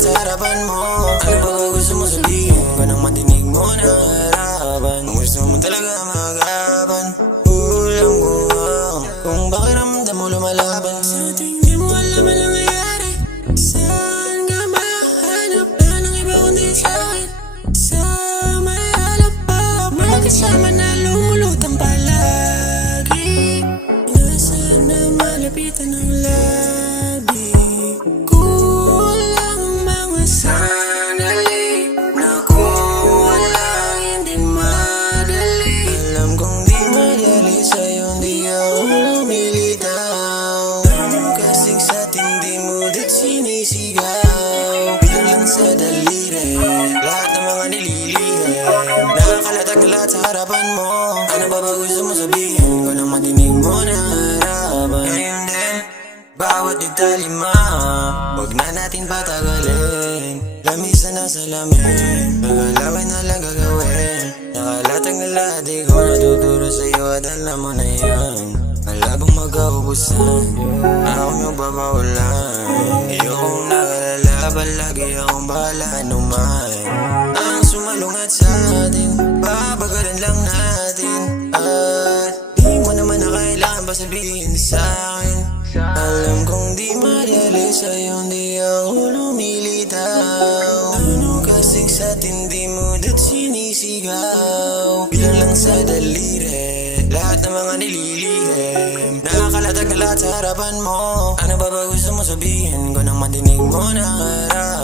lahat sa harapan mo. Ano ba gusto mo sabihin ko nang matinig mo na harapan? Kung gusto mo talaga mag-aban, ulam ko kung pakiramdam mo lumalaban. Sa ating di mo alam ang nangyayari, saan ka mahanap na ng iba kundi sa'kin? Sa may alap pa, magkasama na lumulutang palagi. Nasaan na malapitan ng labi. Kulang mga sandali, nakuha lang hindi madali. Alam kong di madali sa'yo, di ako lumilitaw. Tanong kasing sa tindi mo dit sinisigaw. Bilang lang sa daliri, lahat ng mga nililigaw. Nakakalatag na lahat sa harapan mo. Ano ba gusto mo sabihin ko nang matinig mo na harapan? Ngayon din, bawat italima, huwag na natin patagalin. Lamis na nasa lamin, nagalawin na lang gagawin. Nakalatag na lahat, di ko natuturo sa'yo at alam mo na yan. Malabong magkaubusan, ako yung babaulan. Iyong nakalala, palagi akong bahala anuman. Ang sumalungat sa atin, babagalan lang natin. At di mo naman na kailangan pa sabihin sa'kin. Alam kong di madali sa'yo, di ako lumilitaw. Ano kasing sa tindi mo dat sinisigaw. Bilang lang sa daliri, lahat ng mga nililihim. Nakakalatag na lahat sa harapan mo. Ano ba gusto mo sabihin ko nang matinig mo na harap?